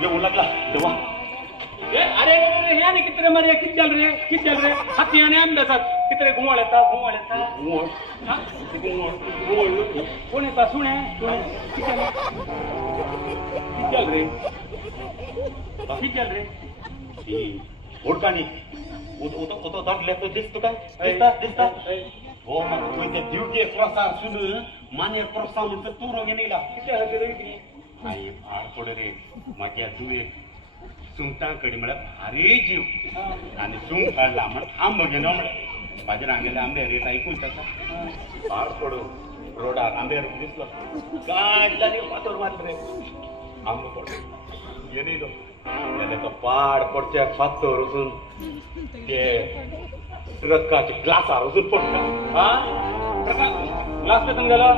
येऊ लागला तेव्हा अरे हे नाही किती रे मरे किती चल रे हाती आणि अभ्यासात किती रे घुमळ येतात कोण येतात सुणे किती चल रे ओढकाणी तो धरले तो दिसतो का दिसता हो मग तू ते दिवटे प्रसार सुन माने प्रसार तू रोगे नेला आई फार पड रे माझ्या तू एक सुंगटांकडे मला भारी जीव आणि सुंग काढला म्हण थांब बघे ना म्हण माझ्या रांगेला आंबे रेट ऐकून त्याचा फार पडो रोडार आंबे दिसला काढला पातोर मारलं रे आंब पडो ये नाही तो त्याला तो पाड पडच्या पातोर असून ते ट्रकाचे ग्लासार असून पडता हा ग्लास पेटून गेला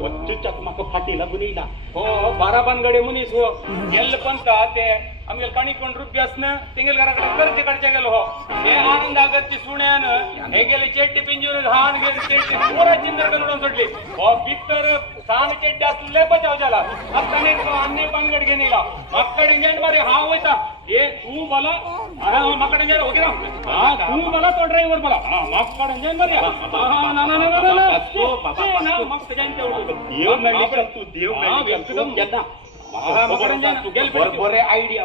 वच्चूच्या माका फाटी लागून येईना हो 12 बनगडे मुनीस हो गेल पण का ते आमगे कणी कोण रुपये असणं तिंगल घराकडे करचे कडचे गेलो हो हे आनंद आगरची सुण्यानं हे गेले चेट्टी पिंजून घाण गेले चेट्टी पुरा चिंदर करून सोडली हो भीतर सान चेट्टी असले बचाव झाला अक्काने अन्य बनगड घेणीला मक्कडे गेन मारे हा होता हे तू मला हा मक्कडे गेन हो गिरा हा तू मला तो ड्रायव्हर मला हा मक्कडे गेन मारे हा ना ना मस्त जाईन तेवढं देव नाही तू देव नाही एकदम त्यांना बरोबर आयडिया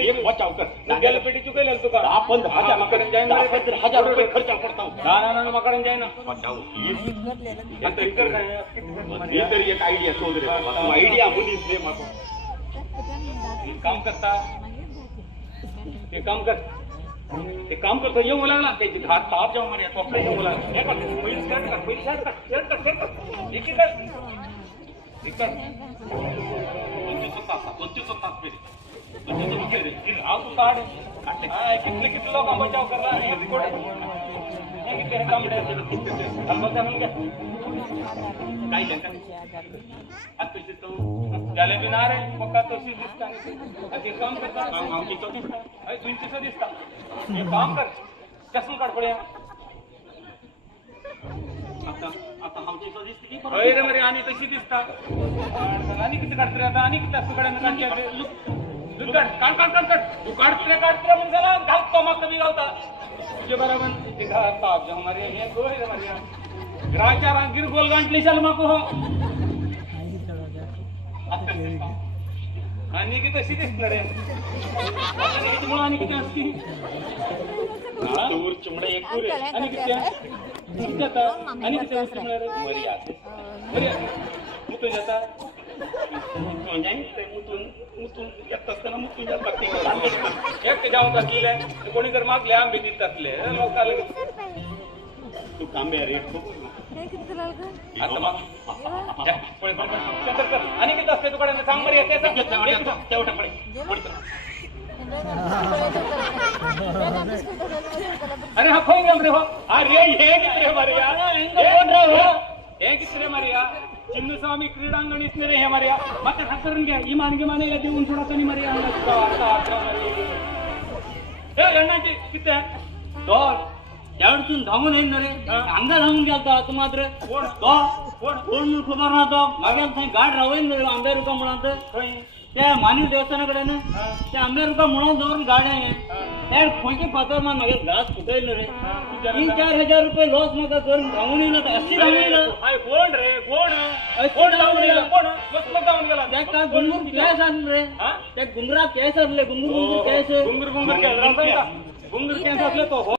एक बचाव कर गेल्या पेटी चुकेल तुका 10,000 रुपये खर्च पडता ना मकडन जाय ना बचाव ही तरी एक आयडिया शोध रे आयडिया मुलीच रे मग काम करता ते काम कर ते काम करतो येऊ लागला त्याची घात ताप जाऊ मारे कपडे येऊ लागला हे कर पहिली शर्ट कर एक कर 25 तास पेरे तू काढ किती लोक बचाव करला आणि हे कोडे हे तांबडे काय आता तो त्याला बिना रे पक्का तशी दिसता ते काम करता आमची तो दिसता तुमची दिसता हे काम कर कसून काढ पडे आता आमची तो दिसते की रे मरे आणि तशी दिसता आणि किती काढते आता आणि किती सुकड्यानं काढते काढ तू काढते मग झाला घालतो मग कमी घालता तुझे बरोबर ते घालता मारे हे गोरे रे मारे ग्राच्या रांगीर गोल गांठली चाल मग हो आणि की तशी दिसणार रे आणि किती असती दूर चिमडे एक दूर आणि किती आणि किती असणार मरी आते मुतून जाता मुतून येत असताना मुतून जात बाकी एक जाऊन टाकलेले कोणी जर मागले आंबे देत टाकले लोकांना तू कांबे रेट बघू आता मग आणि किती असते तुकडे सांग बरं येते तेवढं पडे अरे हा खोई गेल रे हो अरे हे किती रे मारिया हे किती रे मारिया चिन्नू स्वामी क्रीडांगण इसने रे हे मारिया मग हा करून घ्या इमान गिमानेला देऊन थोडा कमी मारिया हे गणाची किती दोन त्यावेळेसून धावून येईल ना रे अंगा धावून गेलता तू मात्र कोण कोण खबर ना तो मागे गाड राहून आंबे रुका म्हणत त्या मानव देवस्थानाकडे ना त्या आंबे रुका म्हणून जाऊन गाड्या आहे त्या खोंके पातळ मान मागे घास फुटायला रे 3-4 रुपये लॉस नका करून धावून येईल तर अशी धावून येईल कोण रे कोण धावून येईल कोण मस्त धावून गेला त्या काय गुंगूर कॅश आणलं रे त्या गुंगरा कॅश आणले गुंगूर कॅश गुंगूर कॅश असले तो